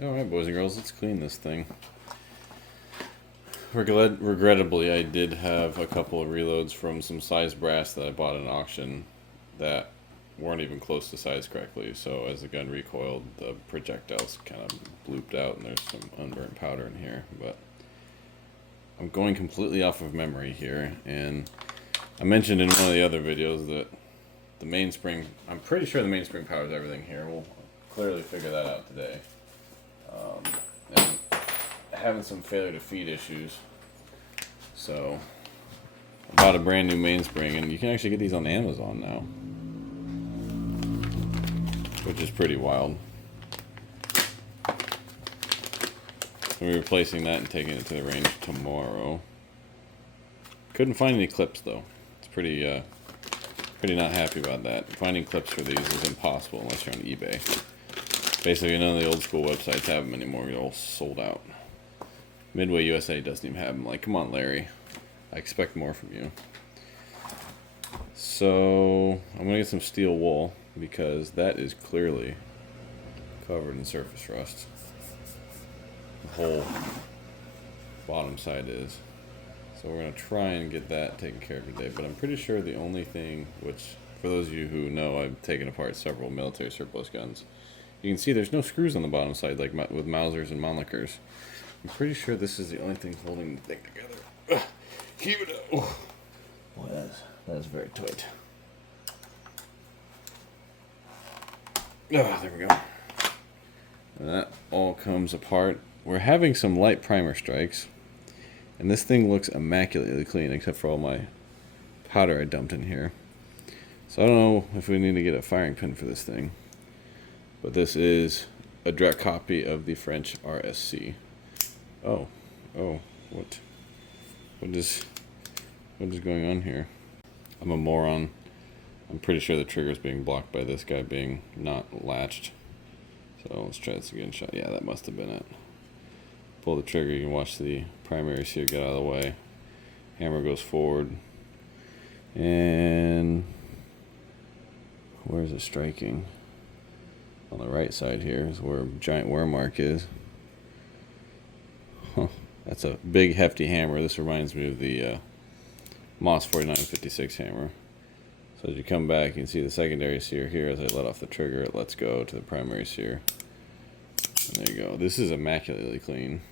Alright, boys and girls, let's clean this thing. Regrettably, I did have a couple of reloads from some size brass that I bought at an auction that weren't even close to size correctly, so as the gun recoiled, the projectiles kind of blooped out and there's some unburnt powder in here, but I'm going completely off of memory here, and I mentioned in one of the other videos that the mainspring, I'm pretty sure the mainspring powers everything here. We'll clearly figure that out today. And having some failure to feed issues. So, I bought a brand new mainspring, and you can actually get these on Amazon now, which is pretty wild. We're replacing that and taking it to the range tomorrow. Couldn't find any clips though. It's pretty not happy about that. Finding clips for these is impossible unless you're on eBay. Basically, none of the old school websites have them anymore. They're all sold out. Midway USA doesn't even have them. Like, come on, Larry. I expect more from you. So, I'm going to get some steel wool because that is clearly covered in surface rust. The whole bottom side is. So we're going to try and get that taken care of today. But I'm pretty sure the only thing, which, for those of you who know, I've taken apart several military surplus guns. You can see there's no screws on the bottom side, like with Mausers and Mannlichers. I'm pretty sure this is the only thing holding the thing together. Keep it up. Boy, that is very tight. There we go. And that all comes apart. We're having some light primer strikes. And this thing looks immaculately clean, except for all my powder I dumped in here. So I don't know if we need to get a firing pin for this thing. But this is a direct copy of the French RSC. Oh, what is going on here? I'm a moron. I'm pretty sure the trigger's being blocked by this guy being not latched. So let's try this again. Yeah, that must have been it. Pull the trigger, you can watch the primary sear get out of the way. Hammer goes forward. And where is it striking? On the right side here is where giant wear mark is. Huh. That's a big hefty hammer. This reminds me of the Moss 4956 hammer. So as you come back, you can see the secondary sear here. As I let off the trigger, it lets go to the primary sear. And there you go. This is immaculately clean.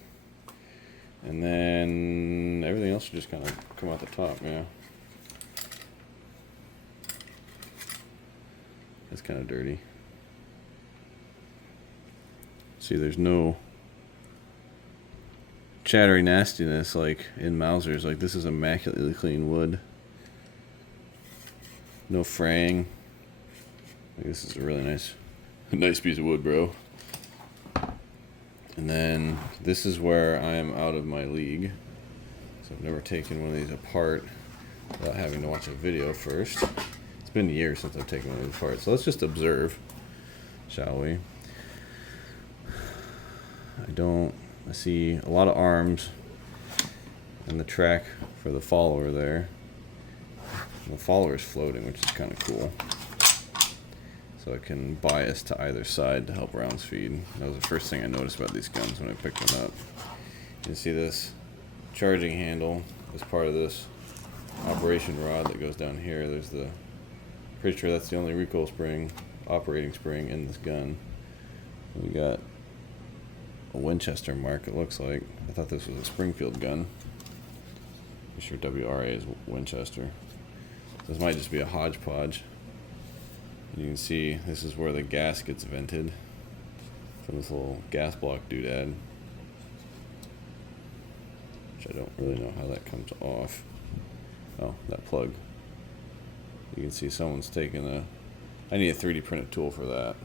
And then everything else should just kind of come out the top, yeah. That's kind of dirty. See, there's no chattery nastiness like in Mausers. Like, this is immaculately clean wood. No fraying. Like, this is a really nice piece of wood, bro. And then this is where I am out of my league. So I've never taken one of these apart without having to watch a video first. It's been years since I've taken one of these apart. So let's just observe, shall we? I see a lot of arms and the track for the follower there. And the follower is floating, which is kind of cool. So it can bias to either side to help rounds feed. That was the first thing I noticed about these guns when I picked them up. You can see this charging handle as part of this operation rod that goes down here. There's the, pretty sure that's the only recoil spring, operating spring in this gun. We got a Winchester mark, it looks like. I thought this was a Springfield gun. I'm sure WRA is Winchester. This might just be a hodgepodge. You can see this is where the gas gets vented from this little gas block doodad, which I don't really know how that comes off. Oh, that plug. You can see someone's taken I need a 3D printed tool for that.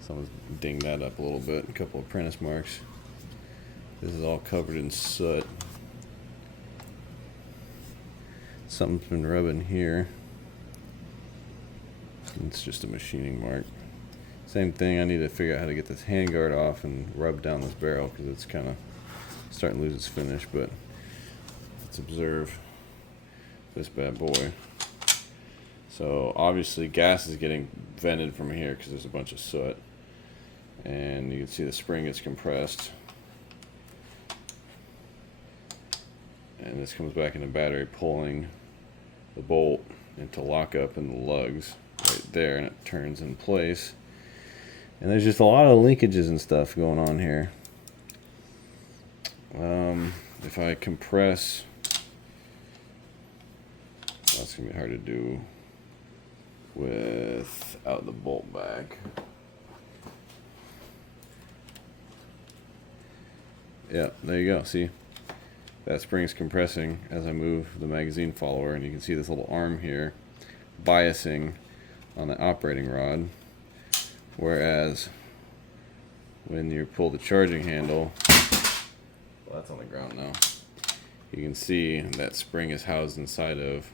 Someone's dinged that up a little bit. A couple of apprentice marks. This is all covered in soot. Something's been rubbing here. It's just a machining mark. Same thing, I need to figure out how to get this handguard off and rub down this barrel because it's kind of starting to lose its finish. But let's observe this bad boy. So obviously gas is getting vented from here because there's a bunch of soot. and you can see the spring is compressed. And this comes back into battery, pulling the bolt into lockup in the lugs right there, and it turns in place. And there's just a lot of linkages and stuff going on here. If I compress, that's gonna be hard to do without the bolt back. Yeah, there you go. See, that spring's compressing as I move the magazine follower, and you can see this little arm here biasing on the operating rod. Whereas when you pull the charging handle, well, that's on the ground now, you can see that spring is housed inside of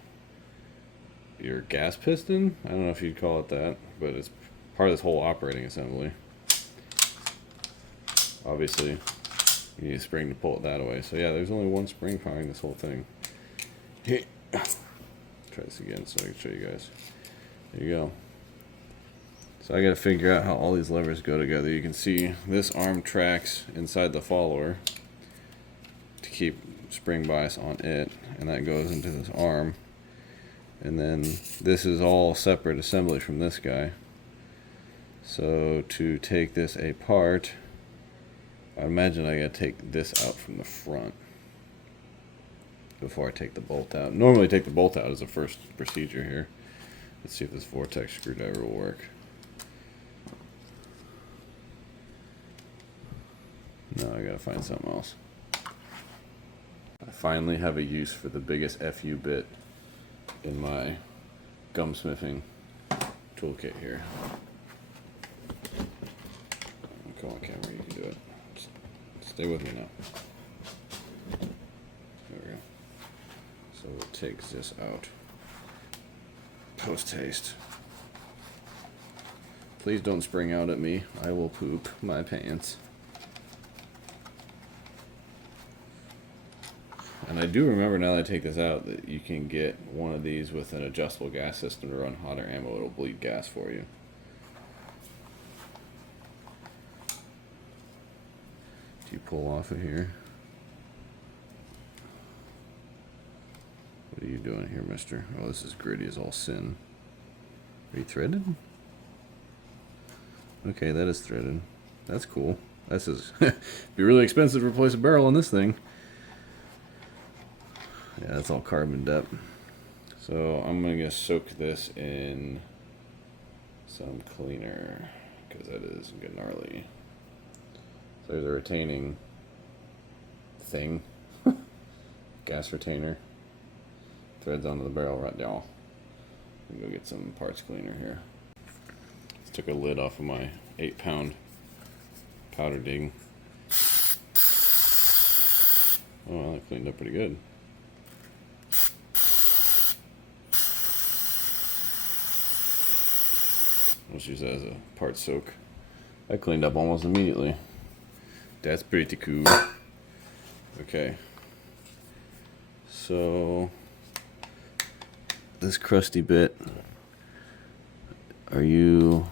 your gas piston. I don't know if you'd call it that, but it's part of this whole operating assembly. Obviously, you need a spring to pull it that away. So yeah, there's only one spring powering this whole thing. Hey, try this again so I can show you guys. There you go. So I gotta figure out how all these levers go together. You can see this arm tracks inside the follower to keep spring bias on it, and that goes into this arm. And then this is all separate assembly from this guy. So to take this apart, I imagine I gotta take this out from the front before I take the bolt out. Normally take the bolt out as a first procedure here. Let's see if this vortex screwdriver will work. No, I gotta find something else. I finally have a use for the biggest FU bit in my gumsmithing toolkit here. Come on, camera, you can do it. Stay with me now. There we go. So it takes this out. Post haste. Please don't spring out at me. I will poop my pants. And I do remember now that I take this out that you can get one of these with an adjustable gas system to run hot air ammo. It'll bleed gas for you. Do you pull off of here? What are you doing here, mister? Oh, this is gritty as all sin. Are you threaded? Okay, that is threaded. That's cool. This is be really expensive to replace a barrel on this thing. Yeah, that's all carboned up. So I'm gonna soak this in some cleaner because that is good gnarly. So there's a retaining thing, gas retainer, threads onto the barrel right now. I'm gonna go get some parts cleaner here. Just took a lid off of my 8-pound powder dig. Oh, well, that cleaned up pretty good. Let's use that as a part soak. I cleaned up almost immediately. That's pretty cool. Okay. So this crusty bit, are you...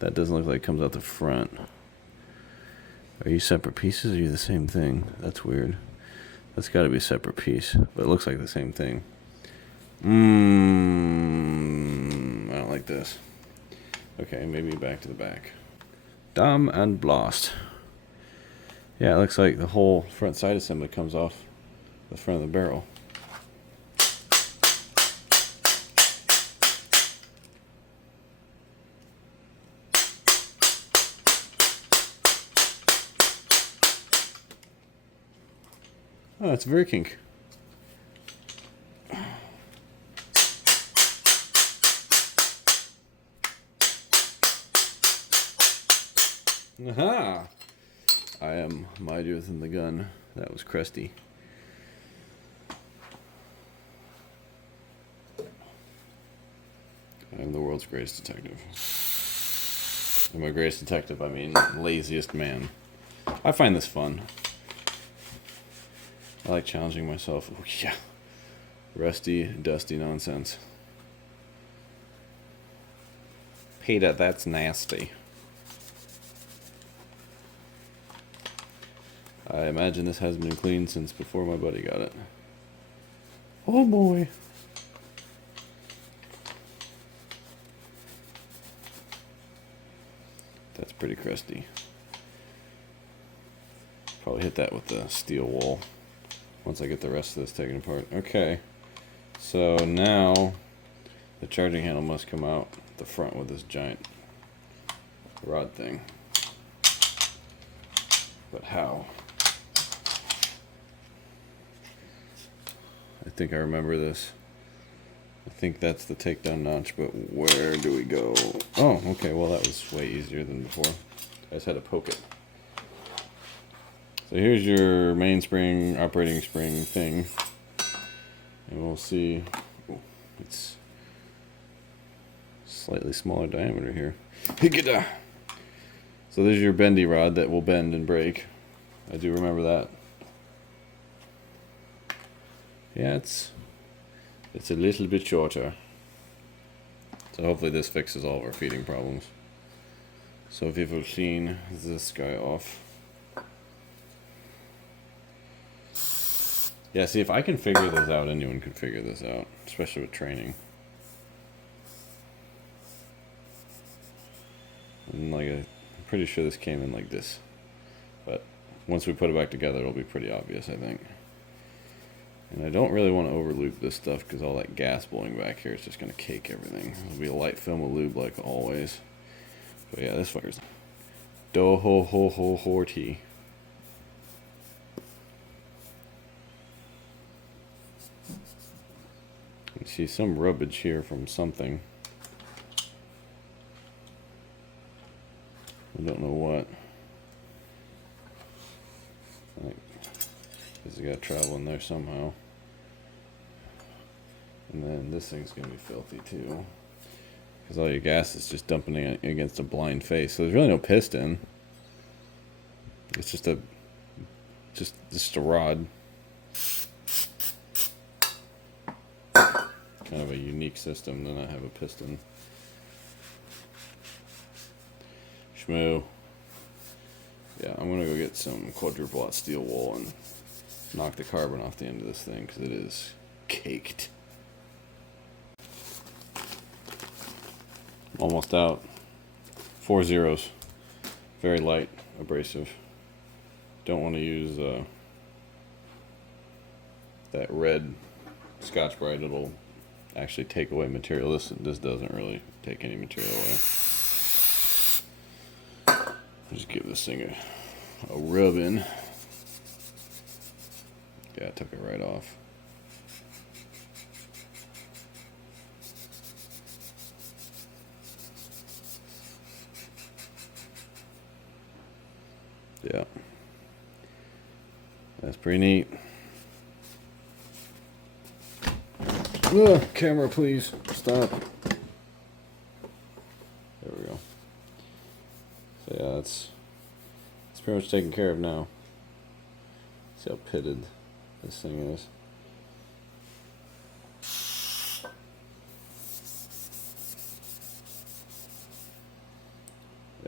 That doesn't look like it comes out the front. Are you separate pieces or are you the same thing? That's weird. That's got to be a separate piece, but it looks like the same thing. I don't like this. Okay, maybe back to the back. Dam and blast. Yeah, it looks like the whole front side assembly comes off the front of the barrel. Oh, it's very kink. Aha! I am mightier than the gun. That was crusty. I am the world's greatest detective. And by greatest detective, I mean laziest man. I find this fun. I like challenging myself. Oh, yeah. Rusty, dusty nonsense. Peter, that's nasty. I imagine this hasn't been cleaned since before my buddy got it. Oh boy. That's pretty crusty. Probably hit that with the steel wool once I get the rest of this taken apart. Okay, so now the charging handle must come out the front with this giant rod thing. But how? I think I remember this. I think that's the takedown notch, but where do we go? Oh, okay, well that was way easier than before. I just had to poke it. So here's your mainspring, operating spring thing. And we'll see, oh, it's slightly smaller diameter here. So there's your bendy rod that will bend and break. I do remember that. Yeah, it's a little bit shorter. So hopefully this fixes all of our feeding problems. So if we will clean this guy off. Yeah, see, if I can figure this out, anyone can figure this out, especially with training. And like, I'm pretty sure this came in like this. But once we put it back together, it'll be pretty obvious, I think. And I don't really want to over loop this stuff because all that gas blowing back here is just going to cake everything. It'll be a light film of lube like always. But yeah, this fucker's do ho ho ho horty. You see some rubbage here from something. I don't know what. I think it's got to travel in there somehow. And then this thing's going to be filthy too. Because all your gas is just dumping against a blind face. So there's really no piston. It's just a rod. Kind of a unique system to not have a piston. Shmoo. Yeah, I'm gonna go get some quadruple aught steel wool and knock the carbon off the end of this thing because it is caked. Almost out. 4 zeros. Very light abrasive. Don't want to use that red Scotch-Brite. It'll actually take away material. This doesn't really take any material away. Just give this thing a rub in. Yeah, I took it right off. Yeah. That's pretty neat. Ugh, camera, please. Stop. There we go. So yeah, it's pretty much taken care of now. See how pitted this thing is.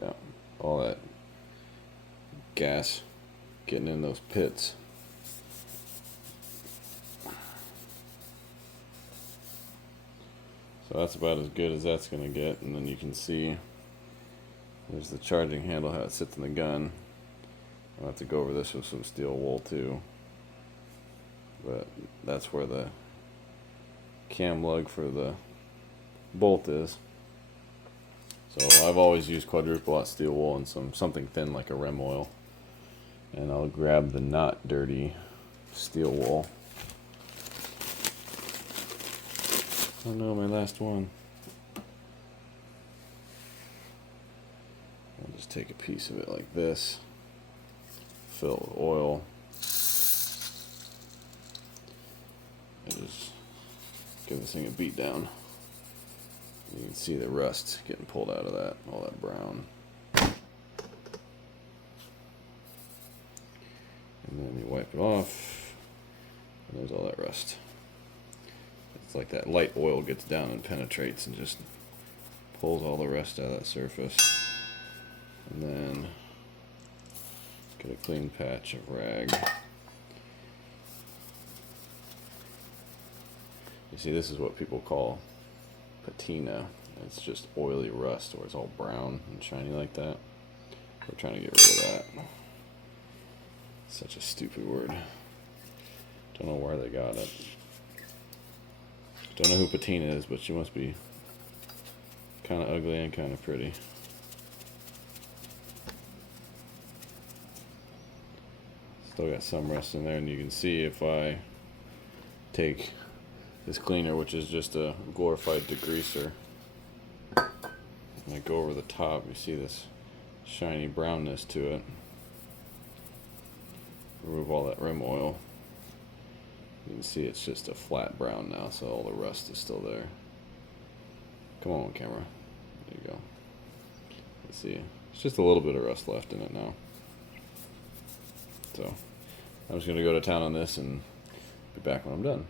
Yeah, all that gas getting in those pits. So that's about as good as that's going to get. And then you can see there's the charging handle, how it sits in the gun. I'll have to go over this with some steel wool too. But that's where the cam lug for the bolt is. So I've always used quadruple aught steel wool and something thin like a rem oil. And I'll grab the not dirty steel wool. Oh no, my last one. I'll just take a piece of it like this, fill it with oil, and just give this thing a beat down. You can see the rust getting pulled out of that, all that brown. And then you wipe it off, and there's all that rust. It's like that light oil gets down and penetrates and just pulls all the rest out of that surface. And then get a clean patch of rag. You see, this is what people call patina. It's just oily rust where it's all brown and shiny like that. We're trying to get rid of that. Such a stupid word. Don't know where they got it. Don't know who patina is, but she must be kind of ugly and kind of pretty. Still got some rust in there, and you can see if I take this cleaner, which is just a glorified degreaser, and I go over the top, you see this shiny brownness to it. Remove all that rim oil. You can see it's just a flat brown now, so all the rust is still there. Come on, camera. There you go. Let's see. It's just a little bit of rust left in it now. So I'm just going to go to town on this and be back when I'm done.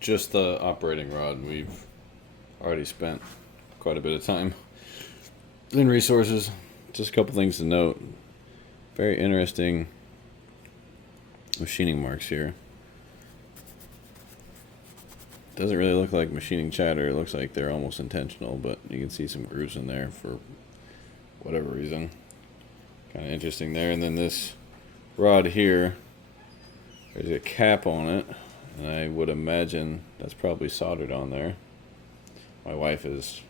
Just the operating rod. We've already spent quite a bit of time and resources. Just a couple things to note. Very interesting machining marks here. Doesn't really look like machining chatter. It looks like they're almost intentional, but you can see some grooves in there for whatever reason. Kind of interesting there. And then this rod here, there's a cap on it, and I would imagine that's probably soldered on there. My wife is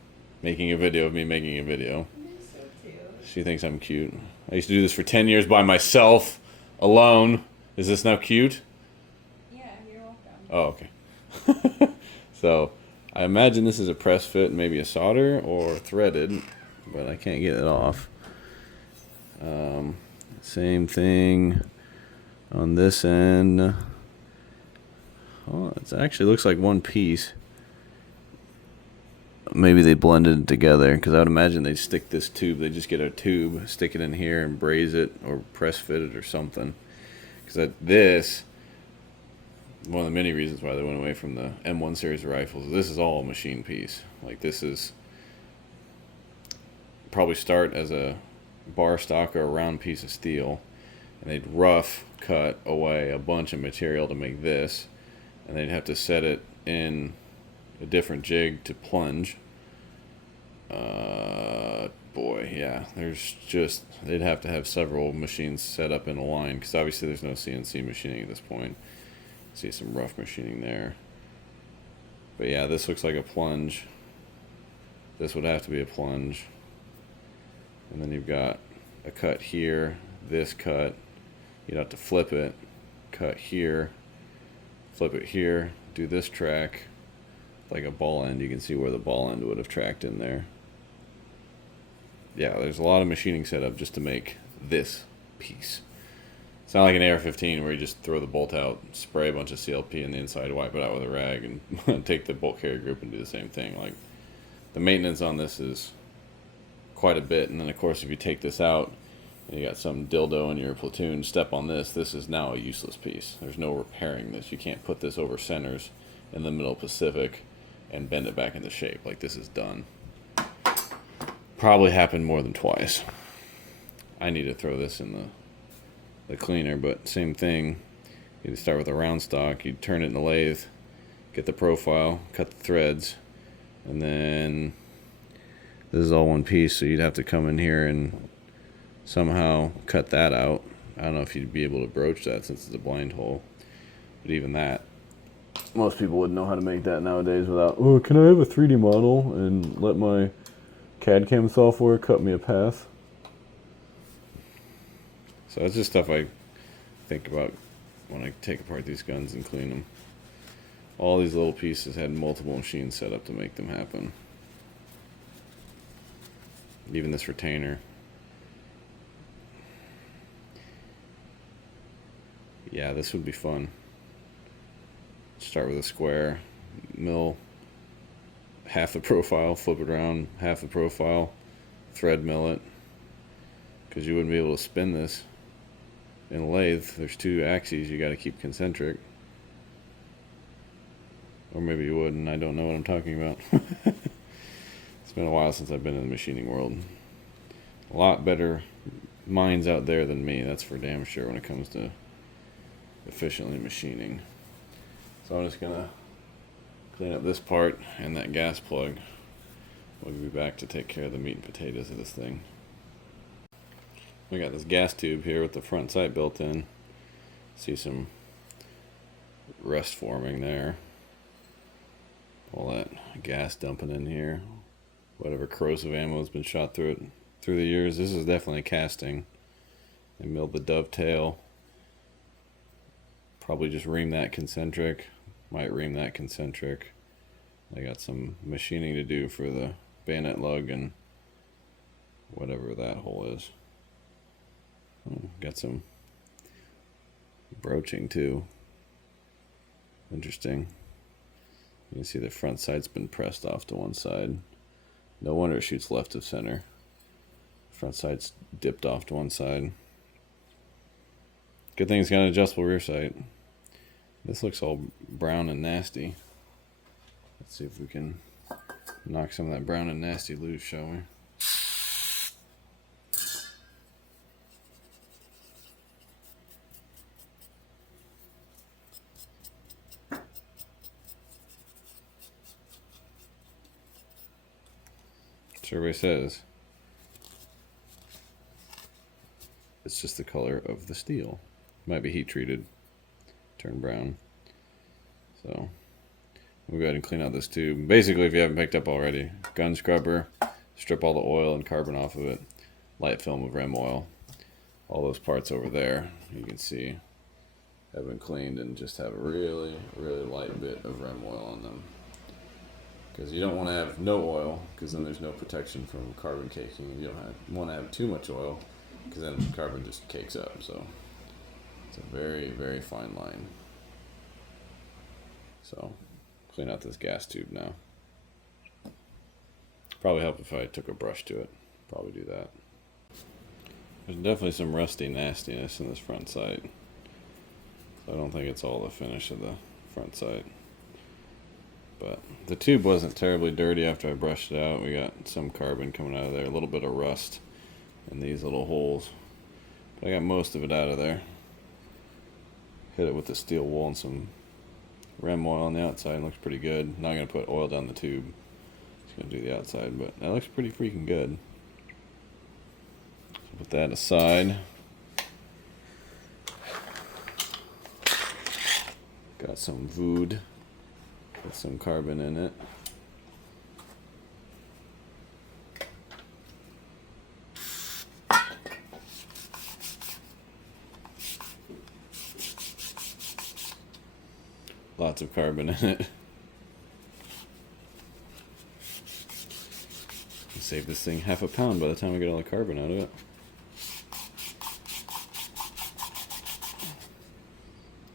making a video of me making a video. So cute. She thinks I'm cute. I used to do this for 10 years by myself, alone. Is this now cute? Yeah, you're welcome. Oh, okay. So, I imagine this is a press fit, maybe a solder or threaded, but I can't get it off. Same thing on this end. Oh, it actually looks like one piece. Maybe they blended it together, because I would imagine they'd stick this tube. They just get a tube, stick it in here, and braze it or press fit it or something. Because this, one of the many reasons why they went away from the M1 series rifles, this is all a machine piece. Like, this is probably start as a bar stock or a round piece of steel, and they'd rough cut away a bunch of material to make this, and they'd have to set it in a different jig to plunge. Boy, yeah, there's just, they'd have to have several machines set up in a line, because obviously there's no CNC machining at this point. See some rough machining there. But yeah, this looks like a plunge. This would have to be a plunge. And then you've got a cut here, this cut. You'd have to flip it, cut here, flip it here, do this track. Like a ball end, you can see where the ball end would have tracked in there. Yeah, there's a lot of machining set up just to make this piece. It's not like an AR-15 where you just throw the bolt out, spray a bunch of CLP in the inside, wipe it out with a rag, and take the bolt carrier group and do the same thing. Like, the maintenance on this is quite a bit. And then, of course, if you take this out and you got some dildo in your platoon, step on this, this is now a useless piece. There's no repairing this. You can't put this over centers in the middle Pacific and bend it back into shape. Like, this is done. Probably happened more than twice. I need to throw this in the cleaner, but same thing. You start with a round stock, you turn it in the lathe, get the profile, cut the threads, and then this is all one piece, so you'd have to come in here and somehow cut that out. I don't know if you'd be able to broach that since it's a blind hole, but even that, most people wouldn't know how to make that nowadays without, oh, can I have a 3D model and let my CAD CAM software cut me a path? So that's just stuff I think about when I take apart these guns and clean them. All these little pieces had multiple machines set up to make them happen. Even this retainer. Yeah, this would be fun. Start with a square, mill half the profile, flip it around half the profile, thread mill it, because you wouldn't be able to spin this in a lathe. There's two axes you got to keep concentric, or maybe you would, and I don't know what I'm talking about. been a while since I've been in the machining world. A lot better minds out there than me, that's for damn sure, when it comes to efficiently machining. So I'm just gonna clean up this part and that gas plug. We'll be back to take care of the meat and potatoes of this thing. We got this gas tube here with the front sight built in. See some rust forming there. All that gas dumping in here. Whatever corrosive ammo has been shot through it through the years. This is definitely casting. They milled the dovetail. Probably just ream that concentric. Might ream that concentric. They got some machining to do for the bayonet lug and whatever that hole is. Oh, got some broaching too. Interesting. You can see the front sight's been pressed off to one side. No wonder it shoots left of center. Front sight's dipped off to one side. Good thing it's got an adjustable rear sight. This looks all brown and nasty. Let's see if we can knock some of that brown and nasty loose, shall we? Survey says it's just the color of the steel. Might be heat treated, turn brown. So we'll go ahead and clean out this tube. Basically, if you haven't picked up already, gun scrubber, strip all the oil and carbon off of it, light film of rem oil. All those parts over there, you can see, have been cleaned and just have a really, really light bit of rem oil on them. Because you don't want to have no oil, because then there's no protection from carbon caking. You don't want to have too much oil, because then carbon just cakes up. So it's a very, very fine line. So clean out this gas tube now. Probably help if I took a brush to it. Probably do that. There's definitely some rusty nastiness in this front sight. So I don't think it's all the finish of the front sight. But the tube wasn't terribly dirty after I brushed it out. We got some carbon coming out of there, a little bit of rust in these little holes. But I got most of it out of there. Hit it with the steel wool and some rem oil on the outside. It looks pretty good. Not going to put oil down the tube. Just going to do the outside, but that looks pretty freaking good. So put that aside. Got some vood with some carbon in it. Lots of carbon in it. Save this thing half a pound by the time I get all the carbon out of it.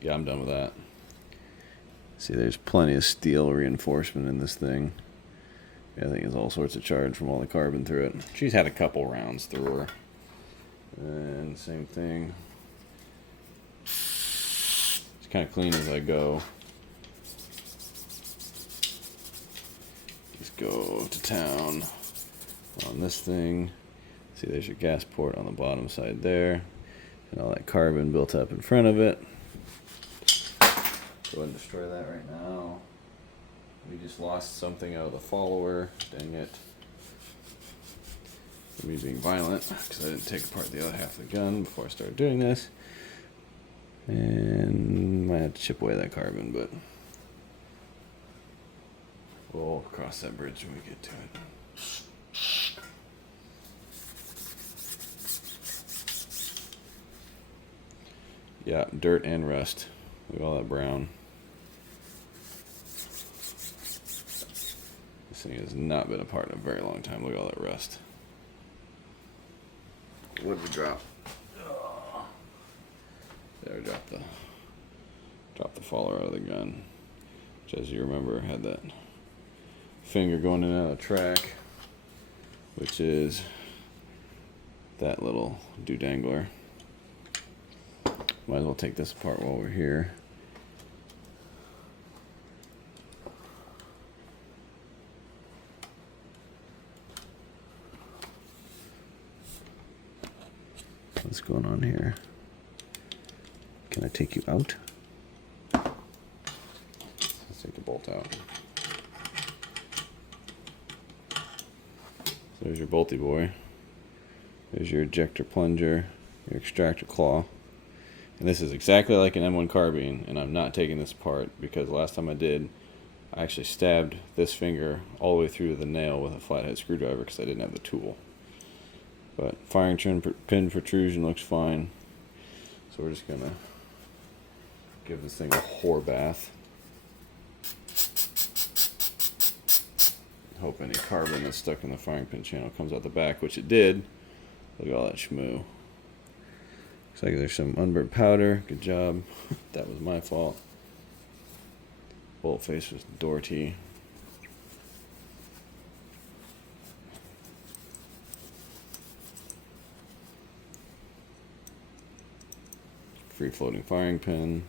Yeah, I'm done with that. See, there's plenty of steel reinforcement in this thing. I think it's all sorts of charge from all the carbon through it. She's had a couple rounds through her. And same thing. Just kind of clean as I go. Just go to town on this thing. See, there's your gas port on the bottom side there. And all that carbon built up in front of it. Go ahead and destroy that right now. We just lost something out of the follower. Dang it. For me being violent, because I didn't take apart the other half of the gun before I started doing this. And might have to chip away that carbon, but we'll cross that bridge when we get to it. Yeah, dirt and rust. Look at all that brown. This thing has not been apart in a very long time. Look at all that rust. What did we drop? There, we dropped the follower out of the gun. Which, as you remember, had that finger going in and out of the track, which is that little doodangler. Might as well take this apart while we're here. What's going on here? Can I take you out? Let's take the bolt out. So there's your bolty boy. There's your ejector plunger, your extractor claw. And this is exactly like an M1 carbine, and I'm not taking this apart because last time I did, I actually stabbed this finger all the way through the nail with a flathead screwdriver because I didn't have the tool. But firing pin protrusion looks fine. So we're just going to give this thing a whore bath. Hope any carbon that's stuck in the firing pin channel comes out the back, which it did. Look at all that schmoo. Looks like there's some unburnt powder. Good job. That was my fault. Bolt face was Doherty. Free floating firing pin.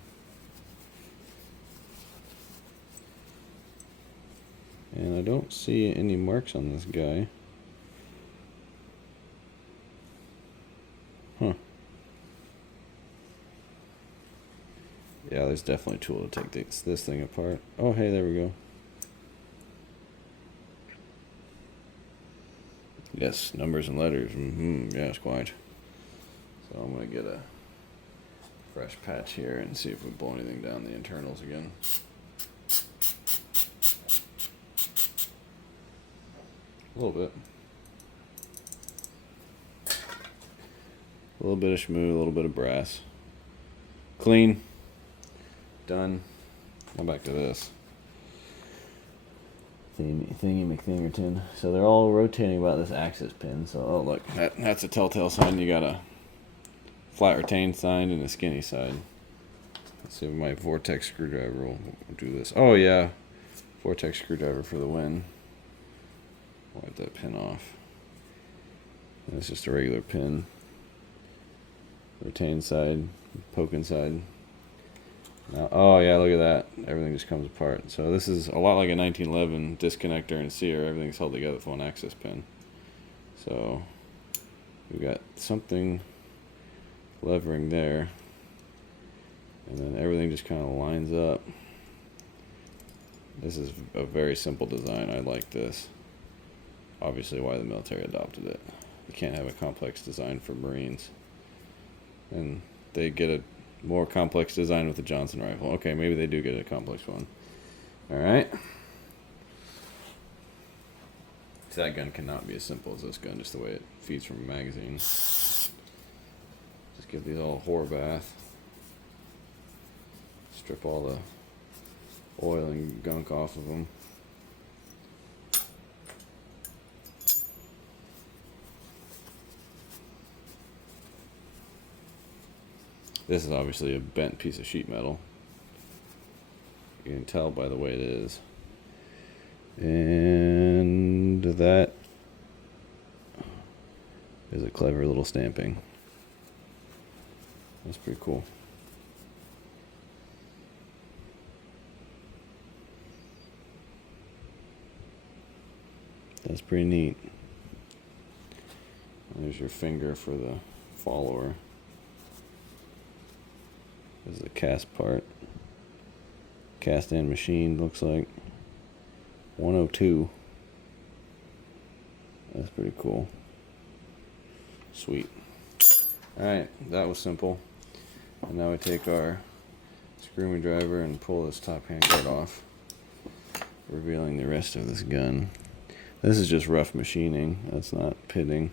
And I don't see any marks on this guy. Huh. Yeah, there's definitely a tool to take this thing apart. Oh, hey, there we go. Yes, numbers and letters. Yes, quite. So I'm going to get a fresh patch here and see if we blow anything down the internals again. A little bit. A little bit of schmoo, a little bit of brass. Clean. Done. Go back to this. Thingy McThingerton. So they're all rotating about this axis pin. So, oh look, that's a telltale sign you got a flat retain side and a skinny side. Let's see if my vortex screwdriver will do this. Oh yeah, vortex screwdriver for the win. Wipe that pin off. And it's just a regular pin. Retain side, poking side. Now, oh yeah, look at that. Everything just comes apart. So this is a lot like a 1911 disconnector and sear. Everything's held together with one axis pin. So we've got something levering there. And then everything just kind of lines up. This is a very simple design. I like this. Obviously why the military adopted it. You can't have a complex design for Marines. And they get a more complex design with the Johnson rifle. Okay, maybe they do get a complex one. Alright. That gun cannot be as simple as this gun, just the way it feeds from a magazine. Just give these all a whore bath. Strip all the oil and gunk off of them. This is obviously a bent piece of sheet metal. You can tell by the way it is. And that is a clever little stamping. That's pretty cool. That's pretty neat. There's your finger for the follower. This is a cast part. Cast and machine, looks like. 102. That's pretty cool. Sweet. Alright, that was simple. And now we take our screwdriver and pull this top handguard off, revealing the rest of this gun. This is just rough machining. That's not pitting.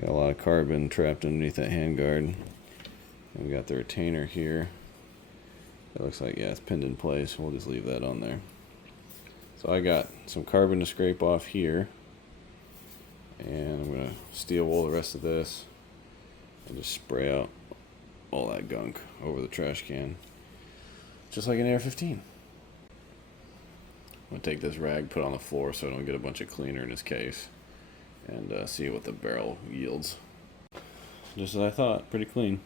Got a lot of carbon trapped underneath that handguard. And we got the retainer here. It looks like, yeah, it's pinned in place. We'll just leave that on there. So I got some carbon to scrape off here. And I'm going to steel wool the rest of this. And just spray out all that gunk over the trash can. Just like an AR-15. I'm going to take this rag, put it on the floor so I don't get a bunch of cleaner in this case. And see what the barrel yields. Just as I thought, pretty clean.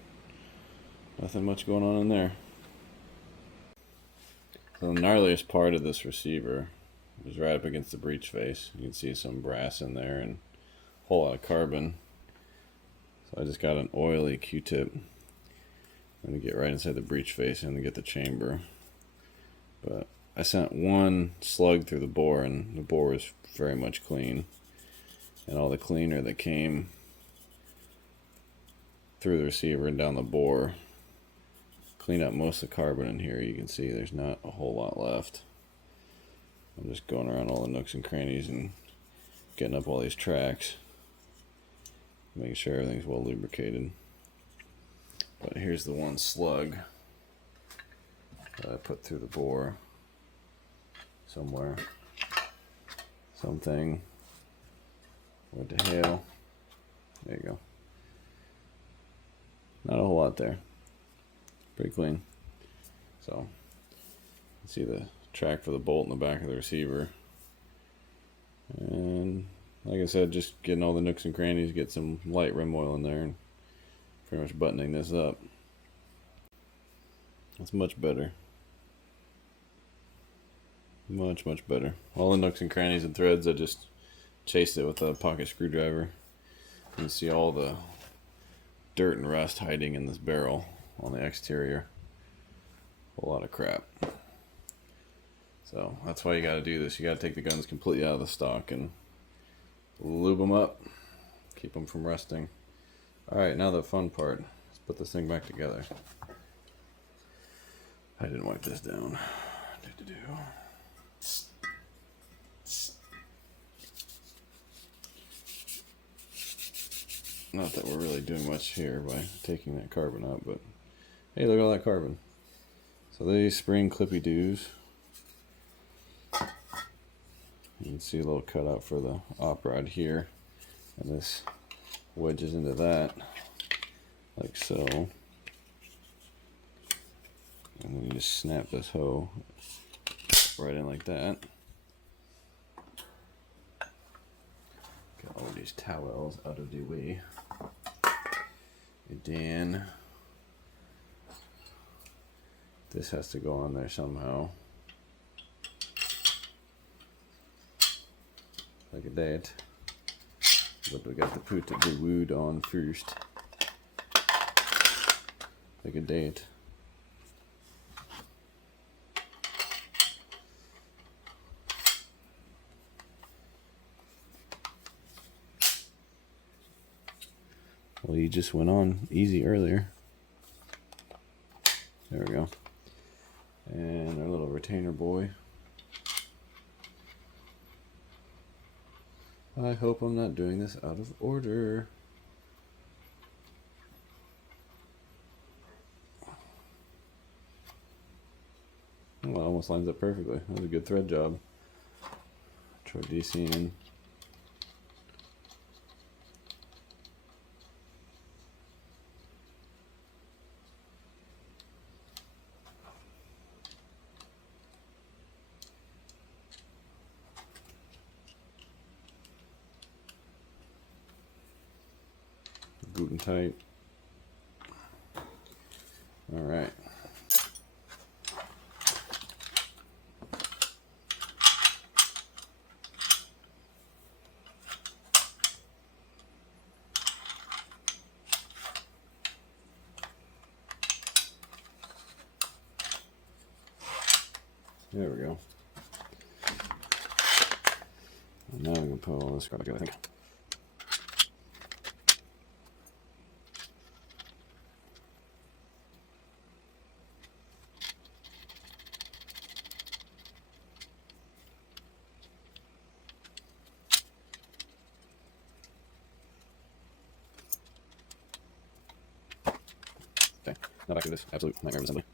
Nothing much going on in there. So the gnarliest part of this receiver is right up against the breech face. You can see some brass in there and a whole lot of carbon. So I just got an oily Q-tip. I'm going to get right inside the breech face and get the chamber. But I sent one slug through the bore, and the bore was very much clean. And all the cleaner that came through the receiver and down the bore cleaned up most of the carbon in here. You can see there's not a whole lot left. I'm just going around all the nooks and crannies and getting up all these tracks, making sure everything's well lubricated. But here's the one slug that I put through the bore somewhere. Something. What the hell? There you go. Not a whole lot there. Pretty clean. So, you see the track for the bolt in the back of the receiver. And like I said, just getting all the nooks and crannies, get some light rim oil in there, and pretty much buttoning this up. That's much better. Much, much better. All the nooks and crannies and threads, I just chased it with a pocket screwdriver. You can see all the dirt and rust hiding in this barrel on the exterior. A whole lot of crap. So that's why you got to do this. You got to take the guns completely out of the stock and lube them up, keep them from rusting. Alright, now the fun part. Let's put this thing back together. I didn't wipe this down. Not that we're really doing much here by taking that carbon out, but hey, look at all that carbon. So these spring clippy doos. You can see a little cutout for the op rod here, and this wedges into that like so. And then you just snap this hoe right in like that. Get all these towels out of the way. And then this has to go on there somehow. Like a that. But we got to put the wood on first. Like a that. Well, you just went on easy earlier. There we go. And our little retainer boy. I hope I'm not doing this out of order. Well, it almost lines up perfectly. That was a good thread job. Try DCing. Good and tight. All right. There we go. And now we can put all this crap together, I think. Okay, now back to this absolute nightmare of assembly.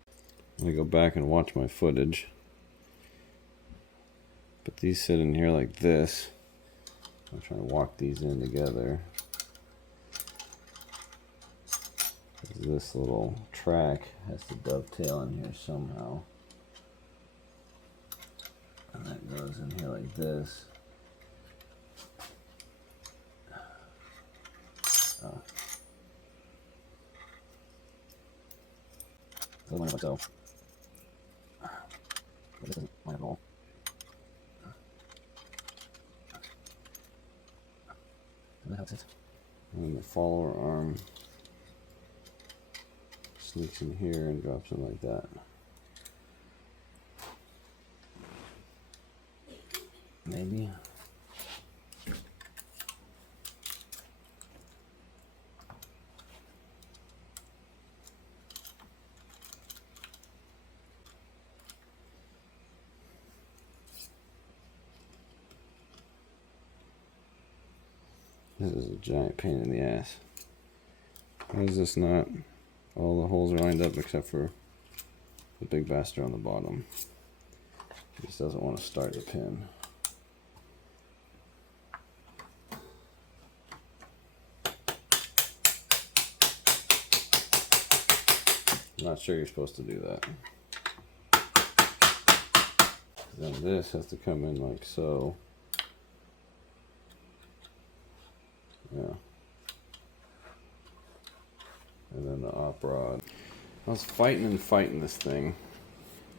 I'm going to go back and watch my footage. But these sit in here like this. I'm trying to walk these in together. This little track has to dovetail in here somehow. And that goes in here like this. Oh. Doesn't line up myself. But this doesn't line up at all. And the follower arm sneaks in here and drops in like that. Maybe. This is a giant pain in the ass. Why is this not? All the holes are lined up except for the big bastard on the bottom. It just doesn't want to start the pin. I'm not sure you're supposed to do that. Then this has to come in like so. Yeah. And then the op rod. I was fighting this thing.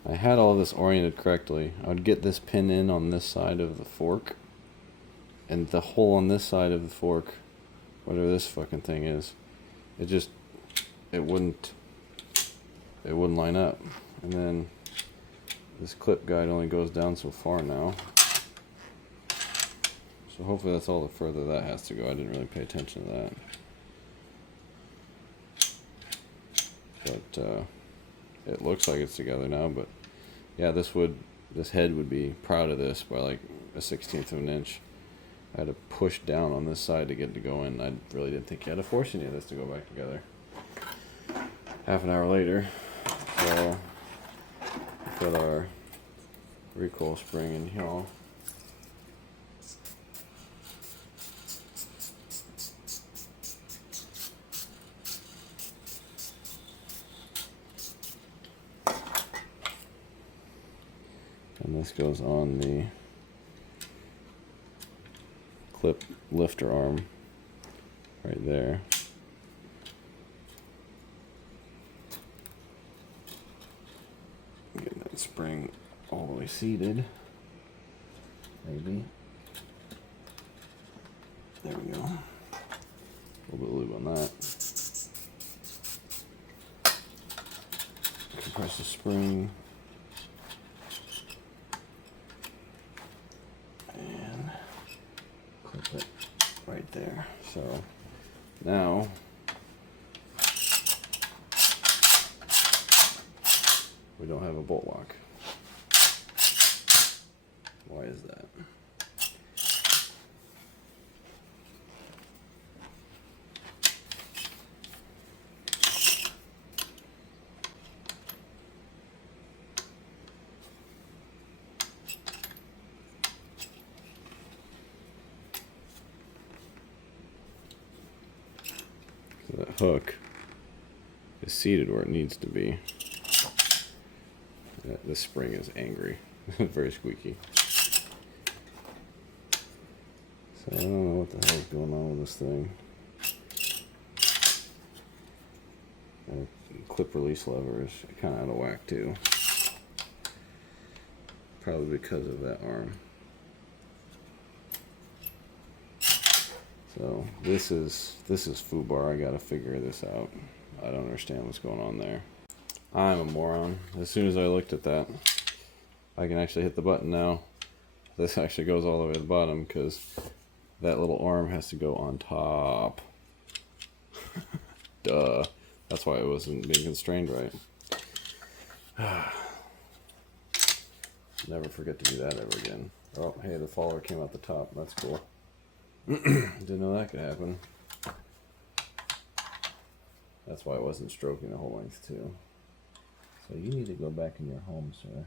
I had all this oriented correctly. I would get this pin in on this side of the fork. And the hole on this side of the fork, whatever this fucking thing is, it wouldn't line up. And then this clip guide only goes down so far now. So hopefully that's all the further that has to go. I didn't really pay attention to that. But it looks like it's together now. But yeah, this head would be proud of this by like a 1/16 of an inch. I had to push down on this side to get it to go in. I really didn't think you had to force any of this to go back together. Half an hour later, so we put our recoil spring in here. And this goes on the clip lifter arm right there. Get that spring all the way seated. Maybe. There we go. A little bit of lube on that. Compress the spring. And clip it right there. So now we don't have a bolt lock. Why is that? So that hook is seated where it needs to be. This spring is angry. Very squeaky. So I don't know what the hell is going on with this thing. The clip release lever is kind of out of whack too. Probably because of that arm. So this is foobar. I gotta figure this out. I don't understand what's going on there. I'm a moron. As soon as I looked at that, I can actually hit the button now. This actually goes all the way to the bottom because that little arm has to go on top. Duh. That's why it wasn't being constrained right. Never forget to do that ever again. Oh, hey, the follower came out the top. That's cool. Didn't know that could happen. That's why I wasn't stroking the whole length too. So you need to go back in your home, sir.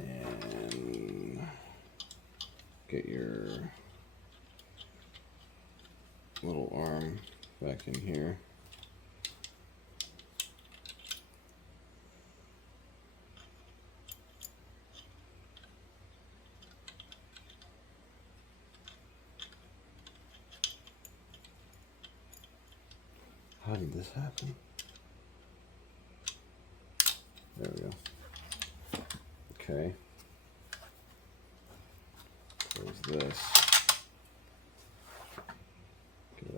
And get your little arm back in here. How did this happen? There we go. Okay. Close this.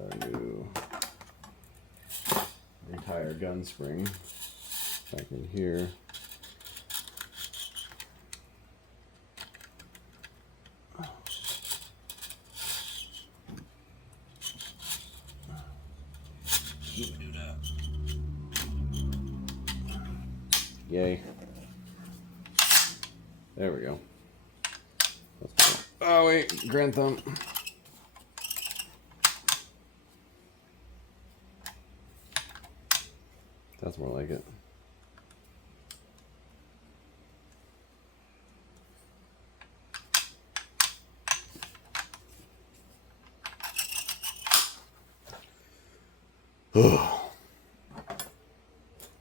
our new entire gun spring back in here. Yay. There we go. That's cool. Oh wait, Grand Thumb. That's more like it.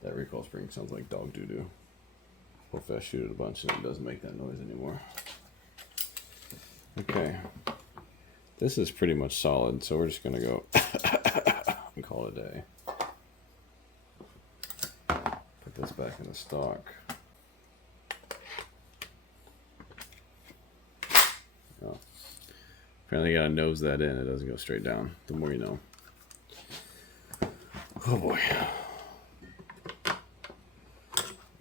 That recoil spring sounds like dog doo-doo. Hopefully I shoot it a bunch and it doesn't make that noise anymore. Okay. This is pretty much solid, so we're just gonna go and call it a day. Put this back in the stock. Oh. Apparently you gotta nose that in, it doesn't go straight down. The more you know. Oh boy.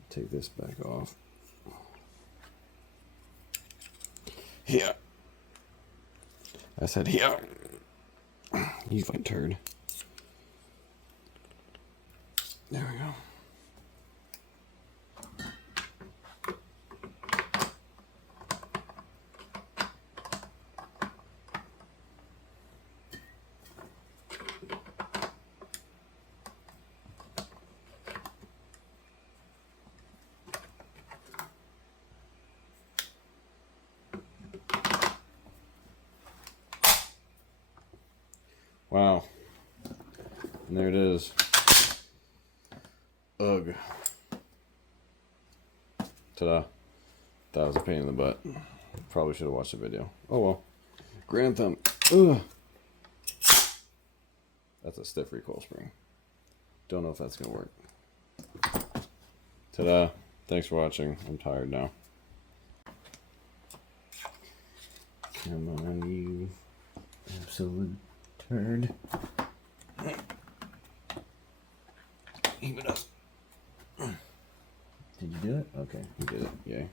Take this back off. Yeah. I said yeah. You fucking turd. There we go. Wow. And there it is. Ugh. Ta-da. That was a pain in the butt. Probably should have watched the video. Oh well. Grand Thumb. Ugh. That's a stiff recoil spring. Don't know if that's going to work. Ta-da. Thanks for watching. I'm tired now. Come on, you absolute turd. Keep it up. Did you do it? Okay, you did it. Yay.